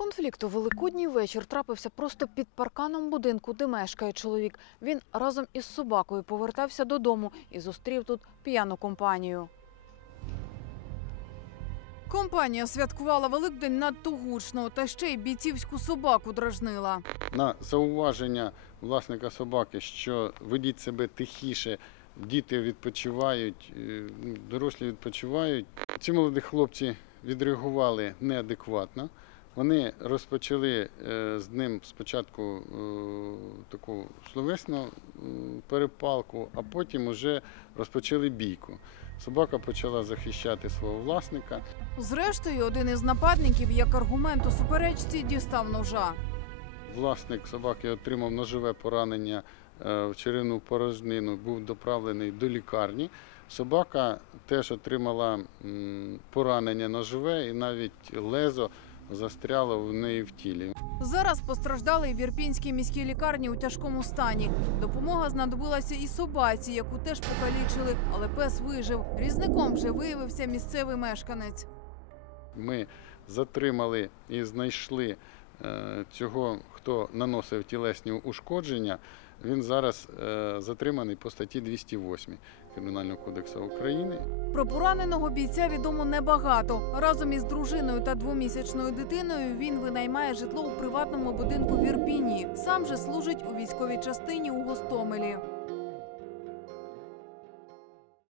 Конфлікт у великодній вечір трапився просто під парканом будинку, де мешкає чоловік. Він разом із собакою повертався додому і зустрів тут п'яну компанію. Компанія святкувала Великдень надто гучно, та ще й бійцівську собаку дражнила. на зауваження власника собаки, що ведіть себе тихіше, діти відпочивають, е, ну, дорослі відпочивають. Ці молоді хлопці відреагували неадекватно. Вони розпочали е, з ним спочатку е, таку словесну перепалку, а потім вже розпочали бійку. Собака почала захищати свого власника. Зрештою, один із нападників, як аргумент у суперечці, дістав ножа. Власник собаки отримав ножове поранення е, в черевну порожнину, був доправлений до лікарні. Собака теж отримала поранення ножове і навіть лезо застряло в неї в тілі. Зараз постраждалий в Ірпінській міській лікарні у тяжкому стані. Допомога знадобилася і собаці, яку теж покалічили, але пес вижив. Різником вже виявився місцевий мешканець. Ми затримали і знайшли цього, хто наносив тілесні ушкодження. Він зараз е, затриманий по статті 208 Кримінального кодексу України. Про пораненого бійця відомо небагато. Разом із дружиною та двомісячною дитиною він винаймає житло у приватному будинку в Ірпіні. Сам же служить у військовій частині у Гостомелі.